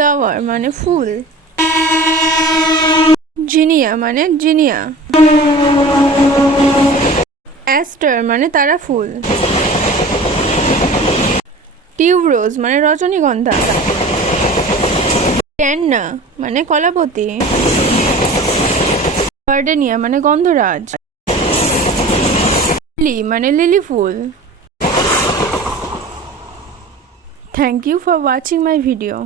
ফ্লাওয়ার মানে ফুল। জিনিয়া মানে জিনিয়া। অ্যাস্টার মানে তারা ফুল। টিউবরোজ মানে রজনীগন্ধা। ট্যান্না মানে কলাপতি। গার্ডেনিয়া মানে গন্ধরাজ। লিলি মানে লিলি ফুল। Thank you for watching my video.